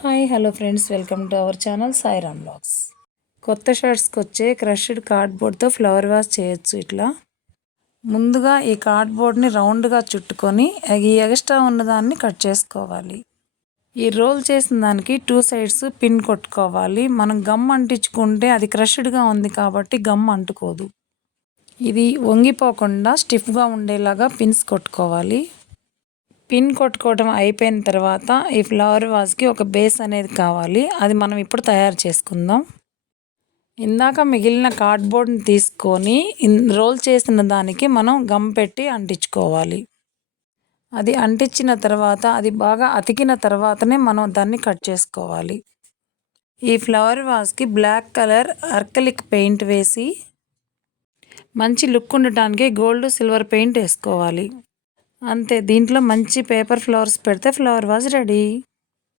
Hi hello friends welcome to our channel Sairam blogs కొత్త షర్ట్స్కి వచ్చే క్రష్డ్ కార్డ్బోర్డ్తో ఫ్లవర్ వాష్ చేయొచ్చు ఇట్లా. ముందుగా ఈ కార్డ్బోర్డ్ని రౌండ్గా చుట్టుకొని ఈ ఎక్స్ట్రా ఉన్నదాన్ని కట్ చేసుకోవాలి. ఈ రోల్ చేసిన దానికి టూ సైడ్స్ పిన్ కొట్టుకోవాలి. మనం గమ్ అంటించుకుంటే అది క్రష్డ్గా ఉంది కాబట్టి గమ్ అంటుకోదు. ఇది వంగిపోకుండా స్టిఫ్గా ఉండేలాగా పిన్స్ కొట్టుకోవాలి. పిన్ కొట్టుకోవడం అయిపోయిన తర్వాత ఈ ఫ్లవర్ వాజ్కి ఒక బేస్ అనేది కావాలి. అది మనం ఇప్పుడు తయారు చేసుకుందాం. ఇందాక మిగిలిన కార్డ్బోర్డ్ని తీసుకొని రోల్ చేసిన దానికి మనం గమ్ పెట్టి అంటించుకోవాలి. అది అంటించిన తర్వాత అది బాగా అతికిన తర్వాతనే మనం దాన్ని కట్ చేసుకోవాలి. ఈ ఫ్లవర్ వాజ్కి బ్లాక్ కలర్ అర్కలిక్ పెయింట్ వేసి మంచి లుక్ ఉండటానికి గోల్డ్ సిల్వర్ పెయింట్ వేసుకోవాలి. అంతే దీంట్లో మంచి పేపర్ ఫ్లవర్స్ పెడితే ఫ్లవర్ వాజ్ రెడీ